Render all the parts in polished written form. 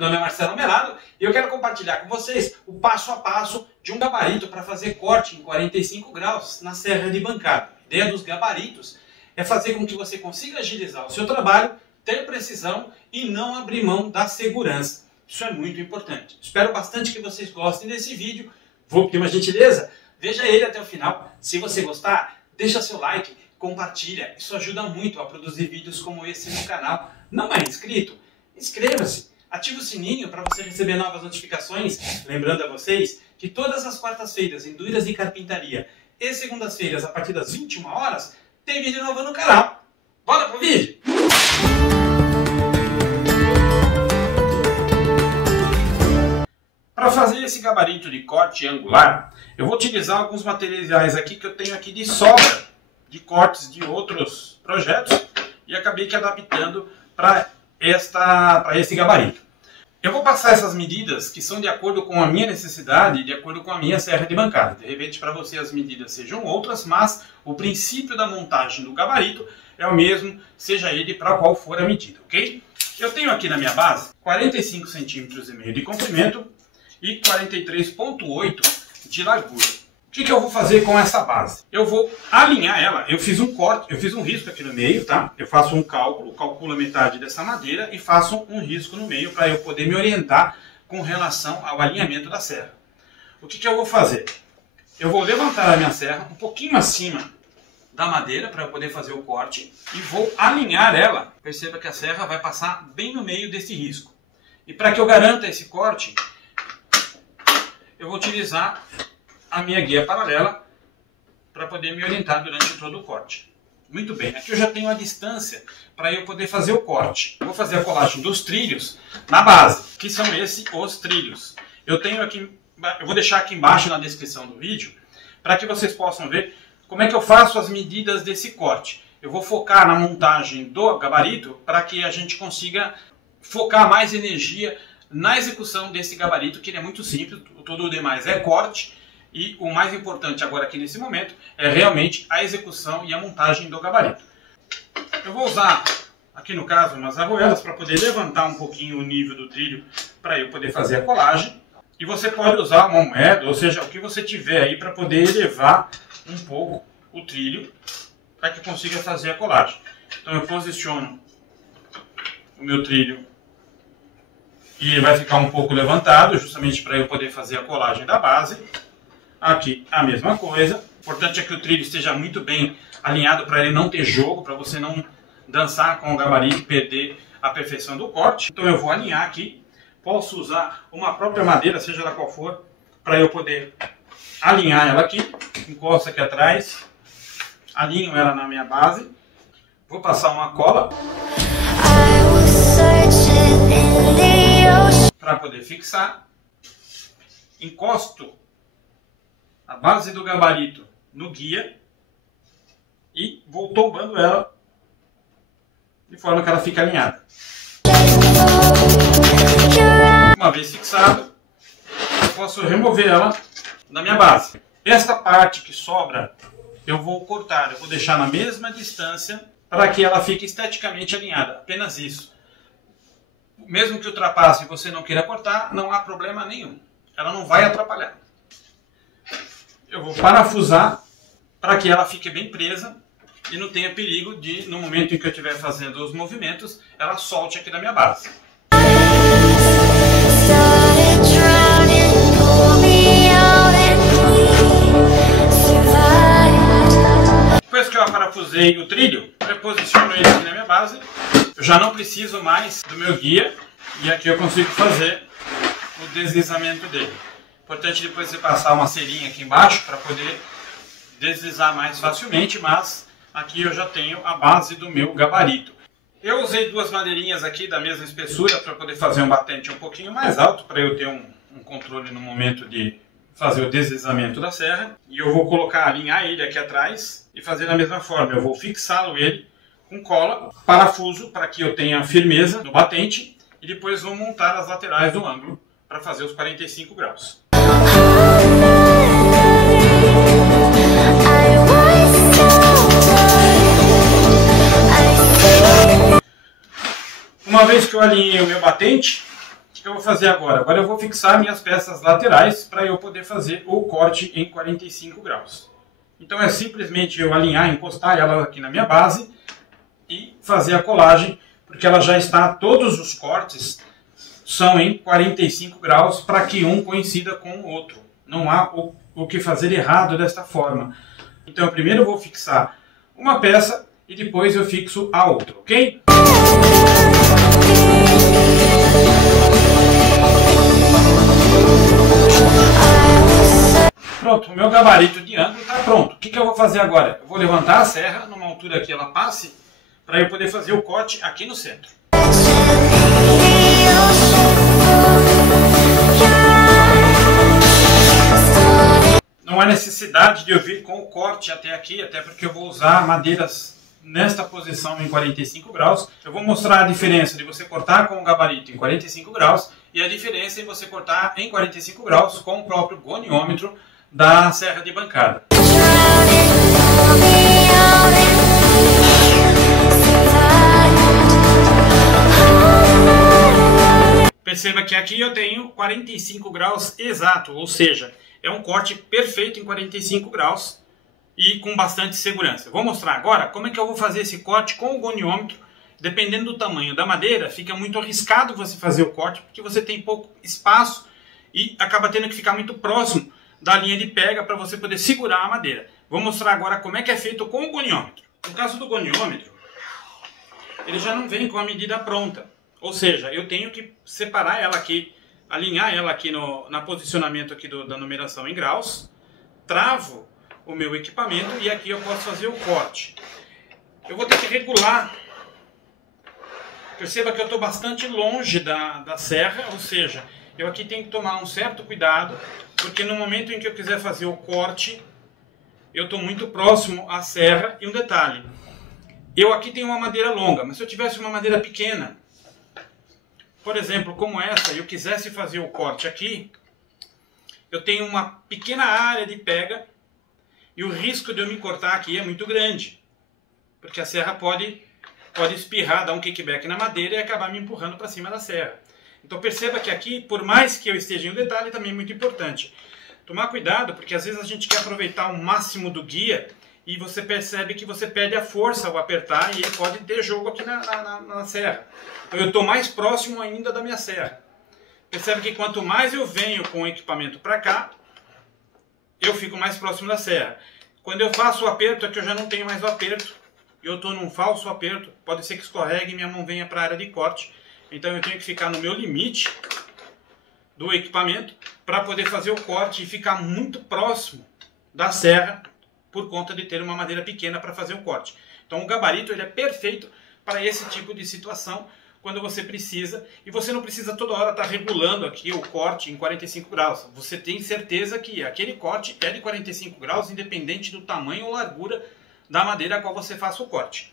Meu nome é Marcelo Melado e eu quero compartilhar com vocês o passo a passo de um gabarito para fazer corte em 45 graus na serra de bancada. A ideia dos gabaritos é fazer com que você consiga agilizar o seu trabalho, ter precisão e não abrir mão da segurança. Isso é muito importante. Espero bastante que vocês gostem desse vídeo. Vou pedir uma gentileza, veja ele até o final. Se você gostar, deixa seu like, compartilha. Isso ajuda muito a produzir vídeos como esse no canal. Não é inscrito? Inscreva-se. Ative o sininho para você receber novas notificações. Lembrando a vocês que todas as quartas-feiras em Dúvidas de Carpintaria e segundas-feiras a partir das 21 horas tem vídeo novo no canal. Bora pro vídeo! Para fazer esse gabarito de corte angular, eu vou utilizar alguns materiais aqui que eu tenho aqui de sobra de cortes de outros projetos e acabei que adaptando para esse gabarito. Eu vou passar essas medidas que são de acordo com a minha necessidade, de acordo com a minha serra de bancada. De repente para você as medidas sejam outras, mas o princípio da montagem do gabarito é o mesmo, seja ele para qual for a medida, ok? Eu tenho aqui na minha base 45 centímetros e meio de comprimento e 43,8 de largura. O que eu vou fazer com essa base? Eu vou alinhar ela. Eu fiz um corte, eu fiz um risco aqui no meio, tá? Eu faço um cálculo, calculo a metade dessa madeira e faço um risco no meio para eu poder me orientar com relação ao alinhamento da serra. O que eu vou fazer? Eu vou levantar a minha serra um pouquinho acima da madeira para eu poder fazer o corte e vou alinhar ela. Perceba que a serra vai passar bem no meio desse risco. E para que eu garanta esse corte, eu vou utilizar a minha guia paralela para poder me orientar durante todo o corte. Muito bem, aqui eu já tenho a distância para eu poder fazer o corte. Eu vou fazer a colagem dos trilhos na base, que são os trilhos. Eu tenho aqui, eu vou deixar aqui embaixo na descrição do vídeo, para que vocês possam ver como é que eu faço as medidas desse corte. Eu vou focar na montagem do gabarito para que a gente consiga focar mais energia na execução desse gabarito, que ele é muito simples, tudo o demais é corte. E o mais importante agora aqui nesse momento é realmente a execução e a montagem do gabarito. Eu vou usar, aqui no caso, umas argoelas para poder levantar um pouquinho o nível do trilho para eu poder fazer a colagem. E você pode usar uma moeda, ou seja, o que você tiver aí para poder elevar um pouco o trilho para que consiga fazer a colagem. Então eu posiciono o meu trilho e ele vai ficar um pouco levantado, justamente para eu poder fazer a colagem da base. Aqui a mesma coisa. O importante é que o trilho esteja muito bem alinhado para ele não ter jogo, para você não dançar com o gabarito e perder a perfeição do corte. Então eu vou alinhar aqui. Posso usar uma própria madeira, seja ela qual for, para eu poder alinhar ela aqui. Encosto aqui atrás, alinho ela na minha base. Vou passar uma cola para poder fixar. Encosto a base do gabarito no guia e vou tombando ela de forma que ela fique alinhada. Uma vez fixada, eu posso remover ela da minha base. Esta parte que sobra eu vou cortar, eu vou deixar na mesma distância para que ela fique esteticamente alinhada, apenas isso. Mesmo que ultrapasse e você não queira cortar, não há problema nenhum, ela não vai atrapalhar. Eu vou parafusar para que ela fique bem presa e não tenha perigo de, no momento em que eu estiver fazendo os movimentos, ela solte aqui da minha base. Depois que eu parafusei o trilho, eu posiciono ele aqui na minha base. Eu já não preciso mais do meu guia e aqui eu consigo fazer o deslizamento dele. Importante depois você passar uma cerinha aqui embaixo para poder deslizar mais facilmente, mas aqui eu já tenho a base do meu gabarito. Eu usei duas madeirinhas aqui da mesma espessura para poder fazer um batente um pouquinho mais alto, para eu ter um controle no momento de fazer o deslizamento da serra. E eu vou alinhar ele aqui atrás e fazer da mesma forma. Eu vou fixá-lo ele com cola, parafuso para que eu tenha firmeza no batente e depois vou montar as laterais do ângulo para fazer os 45 graus. Uma vez que eu alinhei o meu batente, o que eu vou fazer agora? Agora eu vou fixar minhas peças laterais para eu poder fazer o corte em 45 graus. Então é simplesmente eu alinhar, encostar ela aqui na minha base e fazer a colagem, porque ela já está, todos os cortes são em 45 graus para que um coincida com o outro. Não há o que fazer errado desta forma. Então primeiro eu vou fixar uma peça e depois eu fixo a outra, ok? Pronto, o meu gabarito de ângulo está pronto. O que eu vou fazer agora? Eu vou levantar a serra numa altura que ela passe para eu poder fazer o corte aqui no centro. Não há necessidade de eu vir com o corte até aqui, até porque eu vou usar madeiras nesta posição em 45 graus. Eu vou mostrar a diferença de você cortar com o gabarito em 45 graus e a diferença em você cortar em 45 graus com o próprio goniômetro da serra de bancada. Perceba que aqui eu tenho 45 graus exato, ou seja, é um corte perfeito em 45 graus e com bastante segurança. Eu vou mostrar agora como é que eu vou fazer esse corte com o goniômetro. Dependendo do tamanho da madeira, fica muito arriscado você fazer o corte, porque você tem pouco espaço e acaba tendo que ficar muito próximo da linha de pega para você poder segurar a madeira. Vou mostrar agora como é que é feito com o goniômetro. No caso do goniômetro, ele já não vem com a medida pronta. Ou seja, eu tenho que separar ela aqui, alinhar ela aqui no posicionamento aqui da numeração em graus, travo o meu equipamento e aqui eu posso fazer o corte. Eu vou ter que regular. Perceba que eu estou bastante longe da serra, ou seja, eu aqui tenho que tomar um certo cuidado, porque no momento em que eu quiser fazer o corte, eu estou muito próximo à serra. E um detalhe, eu aqui tenho uma madeira longa, mas se eu tivesse uma madeira pequena, por exemplo, como essa, e eu quisesse fazer o corte aqui, eu tenho uma pequena área de pega e o risco de eu me cortar aqui é muito grande, porque a serra pode espirrar, dar um kickback na madeira e acabar me empurrando para cima da serra. Então perceba que aqui, por mais que eu esteja em um detalhe, também é muito importante tomar cuidado, porque às vezes a gente quer aproveitar o máximo do guia e você percebe que você perde a força ao apertar e ele pode ter jogo aqui na serra. Então eu estou mais próximo ainda da minha serra. Percebe que quanto mais eu venho com o equipamento para cá, eu fico mais próximo da serra. Quando eu faço o aperto, aqui eu já não tenho mais o aperto. Eu estou num falso aperto, pode ser que escorregue e minha mão venha para a área de corte. Então eu tenho que ficar no meu limite do equipamento para poder fazer o corte e ficar muito próximo da serra por conta de ter uma madeira pequena para fazer o corte. Então o gabarito ele é perfeito para esse tipo de situação, quando você precisa, e você não precisa toda hora estar regulando aqui o corte em 45 graus. Você tem certeza que aquele corte é de 45 graus, independente do tamanho ou largura da madeira a qual você faça o corte.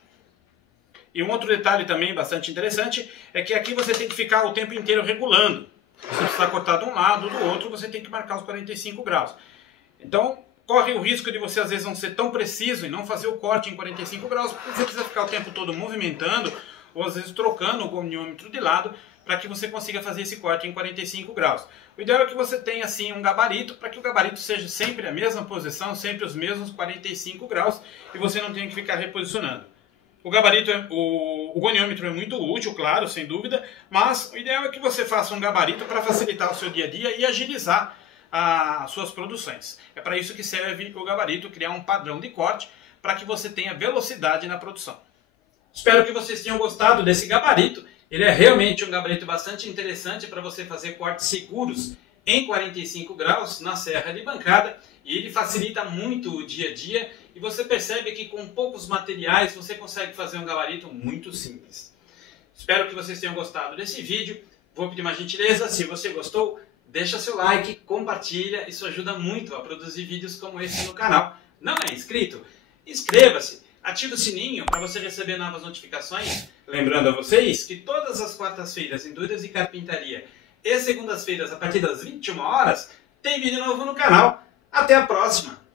E um outro detalhe também bastante interessante é que aqui você tem que ficar o tempo inteiro regulando. Se você precisar cortar de um lado ou do outro, você tem que marcar os 45 graus. Então, corre o risco de você às vezes não ser tão preciso e não fazer o corte em 45 graus, porque você precisa ficar o tempo todo movimentando ou às vezes trocando o goniômetro de lado para que você consiga fazer esse corte em 45 graus. O ideal é que você tenha assim um gabarito, para que o gabarito seja sempre a mesma posição, sempre os mesmos 45 graus e você não tenha que ficar reposicionando. O gabarito, o goniômetro é muito útil, claro, sem dúvida, mas o ideal é que você faça um gabarito para facilitar o seu dia a dia e agilizar as suas produções. É para isso que serve o gabarito, criar um padrão de corte para que você tenha velocidade na produção. Espero que vocês tenham gostado desse gabarito. Ele é realmente um gabarito bastante interessante para você fazer cortes seguros em 45 graus na serra de bancada, e ele facilita muito o dia a dia e você percebe que com poucos materiais você consegue fazer um gabarito muito simples. Espero que vocês tenham gostado desse vídeo. Vou pedir uma gentileza, se você gostou, deixa seu like, compartilha, isso ajuda muito a produzir vídeos como esse no canal. Não é inscrito? Inscreva-se! Ative o sininho para você receber novas notificações. Lembrando a vocês que todas as quartas-feiras em Dúvidas de Carpintaria e segundas-feiras a partir das 21 horas tem vídeo novo no canal. Até a próxima!